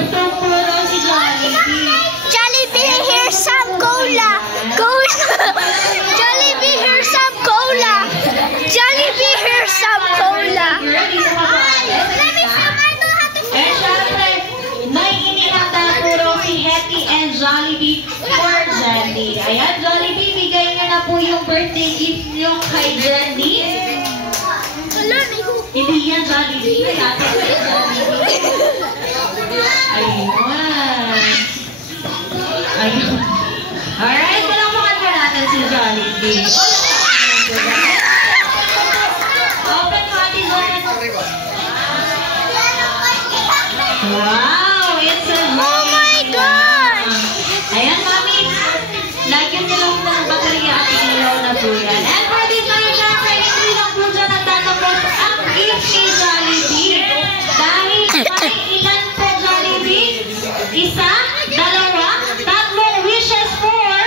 Gusto po daw si Jollibee. Jollibee, here's some cola. Jollibee, here's some cola. Jollibee, here's some cola. And syempre, may inihanda po daw si Hetty and Jollibee for Jandy. Ayan, Jollibee, bigay niyo na po yung birthday gift niyo kay Jandy. Hindi yan Jollibee. Ayun. Ayun. Alright, palakpakan po natin si Jollibee. Open mo, Ate Zon. Wow, it's a Oh my gosh! Ayan, Mami. Lagyan niyo lang po ng baterya at ilaw na po yan. And for this time, syempre, hindi lang po dyan nagtatapos ang gift ni Jollibee. Dahil may ilan po Jollibee? Isa, dalawa, tatlong wishes for,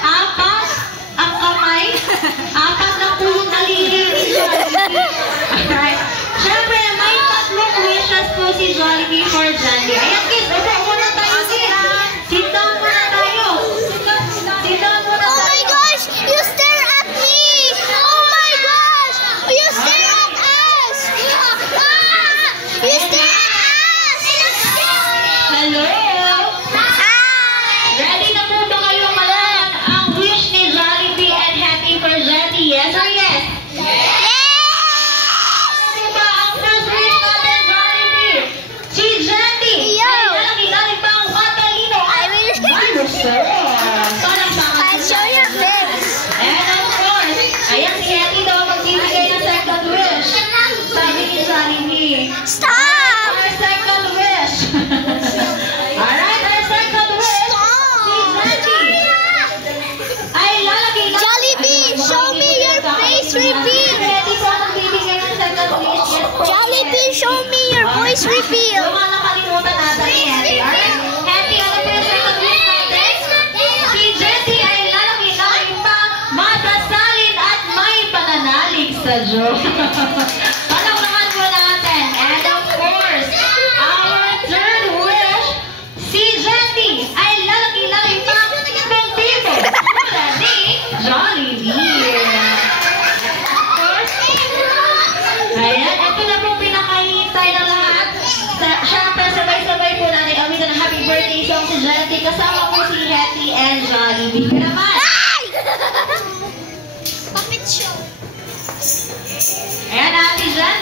apat, ang kamay, apat na pulong daliri ni Jollibee. Alright. Syempre, may tatlong wishes po si Jollibee for Jandy. Ayan, kids, upo muna tayo, kids. Sit down muna tayo. Sit down muna tayo. Oh my gosh! You stare at me! Oh my gosh! You stare at us! You stare at us! Hello? Hi! Ready na po ba kayong malaman ang wish ni Jollibee and Hetty for Jandy? Yes or yes? Ano ba ang first wish natin, Jollibee? Si Jandy! Yo! Ay, nalaki pa ang matalino. I will... Ano, sir? Parang I'll show your face. And of course, ayan si Hetty daw magbibigay ng second wish. Sabi ni Jollibee. Stop! Our second wish. Alright, our second wish. Si Jandy. Ay, lalaki na. Jollibee, show me your face reveal. Hetty po magbibigay ng second wish. Yes po. Jollibee, show me your voice reveal. Yung mga nakalimutan natin ni Hetty. Alright, Hetty, ano po yung second wish natin? Si Jessie ay lalaki pa, madasalin at may pananalig sa Diyos. Palakpakan po natin. And of course, our third wish, si Jessie ay lalaki pa, bendito. Wala ni Jollibee. Of course, ayan, ito na pong pinakahintay ng lahat. Siyempre, sabay-sabay po natin awitan ng happy birthday song si Jessie. Kasama po si Hetty and Jollibee. Naman! Puppet show. Ayan, Ate Jan.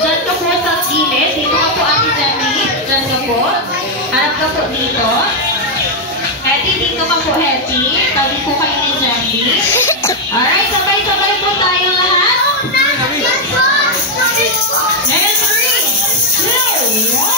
Diyan ka po sa gilid. Dito ka po, Ate Jenny. Diyan ka po. Harap ka po dito. Hetty, dito ka po, Hetty. Tabi po kayo ni Jenny. Alright, sabay-sabay po tayo lahat. And 3, 2, 1.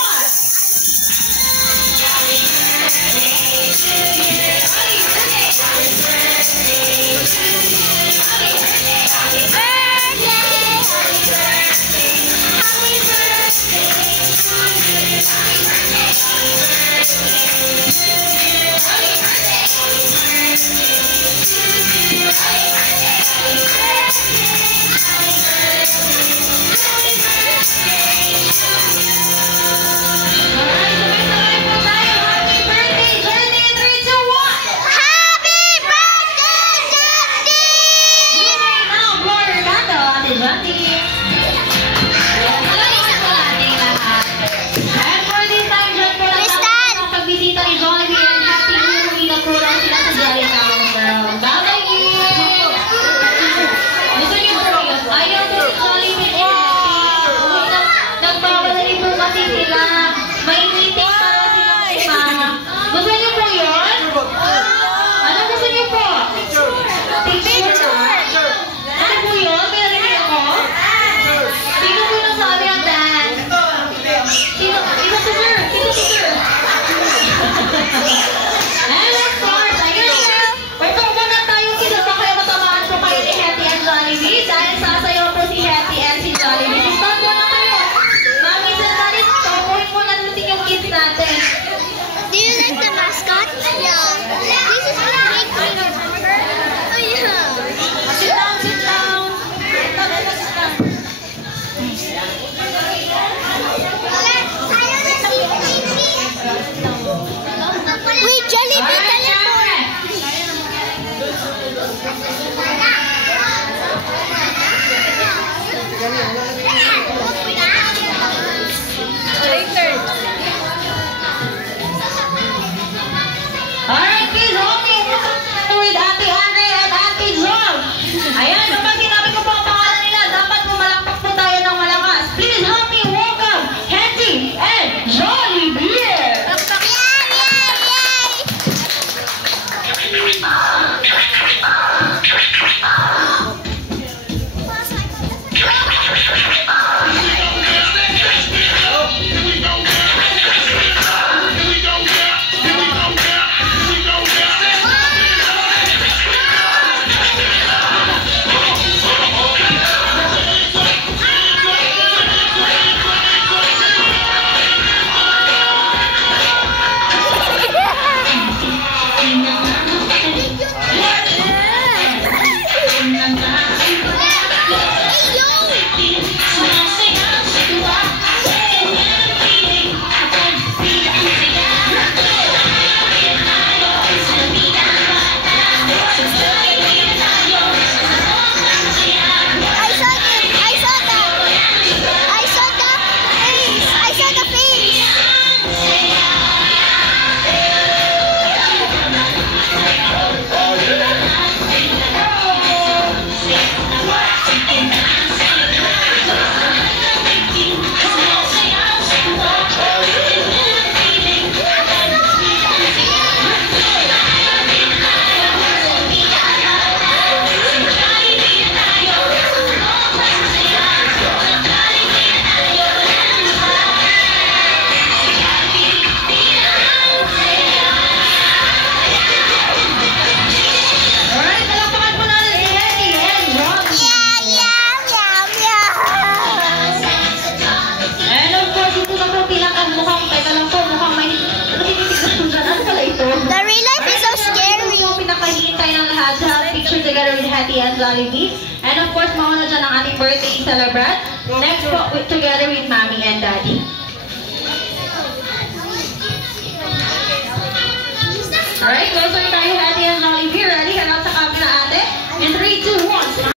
Sino ng Jollibee. And of course, mauna dyan ang ating birthday celebrant. Next po, together with Mommy and